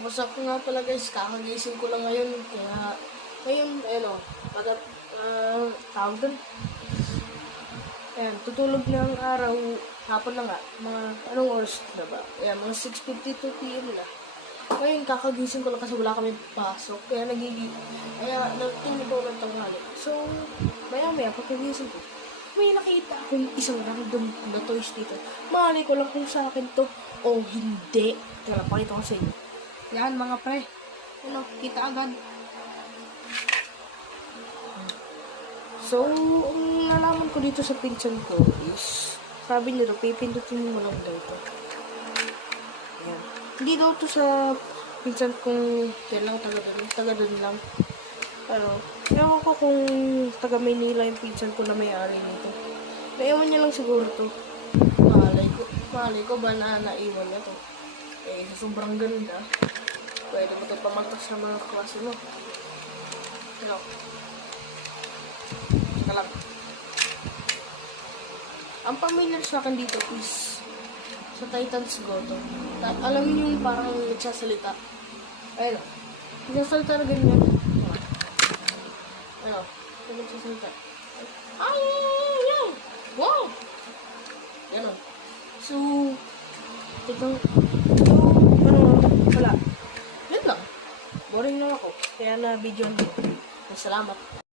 Tapos ako nga pala guys, kakagising ko lang ngayon. Kaya, ngayon, tawag doon. Ayan, tutulog na ang araw. Hapon na nga, mga, anong oras na ba? Ayan, mga 6:52 PM na. Ngayon, kakagising ko lang kasi wala kami pasok. Kaya nagtingin ko ng tanghali. So, maya-maya, pagkagising ko, may nakita akong isang random na toys dito. Malay ko lang kung sa akin to o hindi. Tara, pakita ko sa inyo. Yan mga pre. Ano, kita agad. So, ang nalaman ko dito sa pinsan ko is, sabi nila, pipindutin mo lang daw ito. Yan. Hindi daw to sa pinsan kong yan lang, taga doon lang. Pero, ewan ko kung taga Maynila yung pinsan ko na may-ari nito. Naiwan niya lang siguro to. Malay ko ba na naiwan niya to? Eh, sobrang ganda. Pwede mo ito pamagtas sa mga klase mo. Ano? Ika lang. Ang familiar sa akin dito is sa Titans Go to. Alam niyo yung parang nagsasalita. Ayun. Nagsasalita na ganyan. Ayun. Nagsasalita. Ay! Wow! Ganon. So, wala. Yun lang. Boring na ako. Kaya na-videoan ko. Salamat.